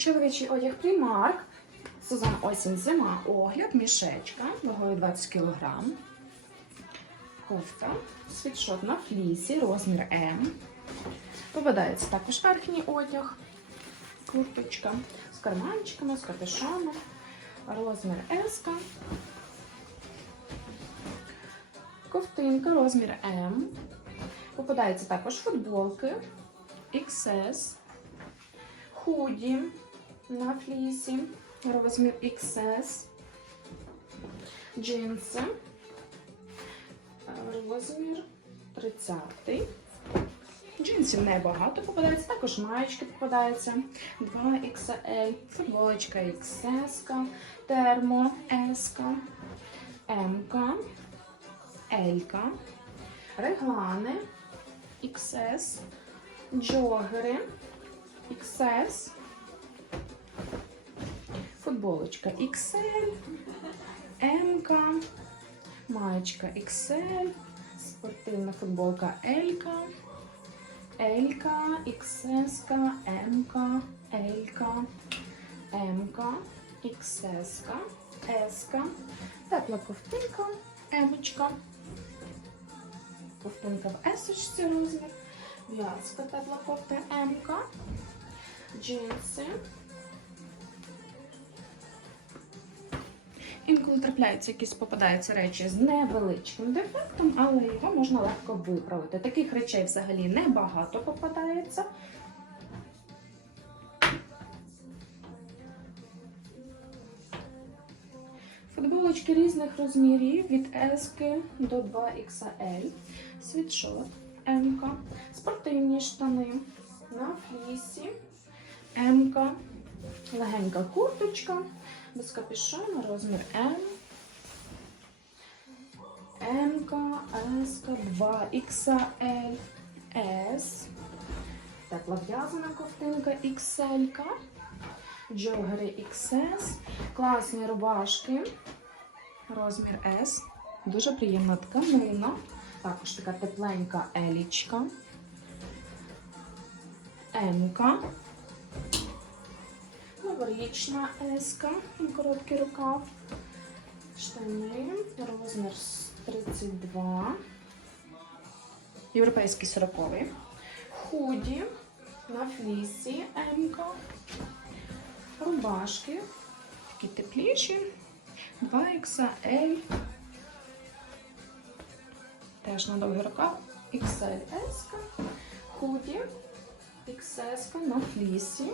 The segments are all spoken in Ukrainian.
Чоловічий одяг Primark. Сезон осінь зима. Огляд, мішечка, вагою 20 кг. Кофта, світшот на флісі, розмір М. Попадається також верхній одяг, курточка з карманчиками, з капюшоном, розмір S. Ковтинка, розмір М. Попадаються також футболки XS, худі на флісі, розмір XS, джинси, розмір 30. Джинсів небагато попадається, також маєчки попадаються. 2XL, футболочка XS, термо S, М, L, реглани XS, джогери XS, футболочка. XL, М, маєчка XL, спортивна футболка L, L, XS, М, L, М, XS, S, тепла ковтинка, Емочка, ковтинка в есочці розмір, в'язка тепла кофта М, джинси. Інколи трапляються якісь попадаються речі з невеличким дефектом, але його можна легко виправити. Таких речей взагалі небагато попадається. Футболочки різних розмірів від S до 2XL, світшот, М, спортивні штани на флісі, М, легенька курточка, без капюшона, розмір М, М, С, 2XL, S, тепла в'язана ковтинка XL, джогери XS, класні рубашки, розмір S, дуже приємна тканина, також така тепленька елічка, М-ка, новорічна еска, короткий рукав, штани, розмір 32, європейський 40 худі на флісі М-ка, рубашки, такі тепліші, 2XL, теж на довгий рукав, XLS, худі, XS на флісі,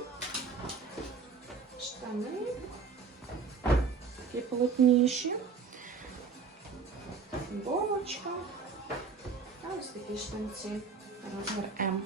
полотніші, футболочка, та ось такі штанці, розмір М.